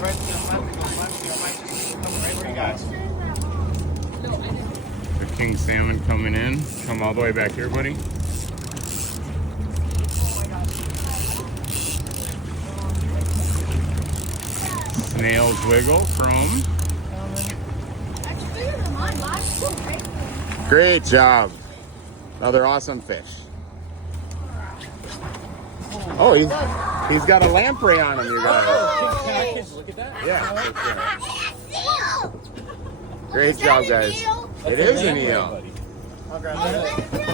The king salmon coming in. Come all the way back here, buddy. Snails wiggle, chrome. Great job. Another awesome fish. Oh, he's got a lamprey on him, you guys. Can our kids look at that? Yeah. Great job, guys. It is an eel. I'll grab that.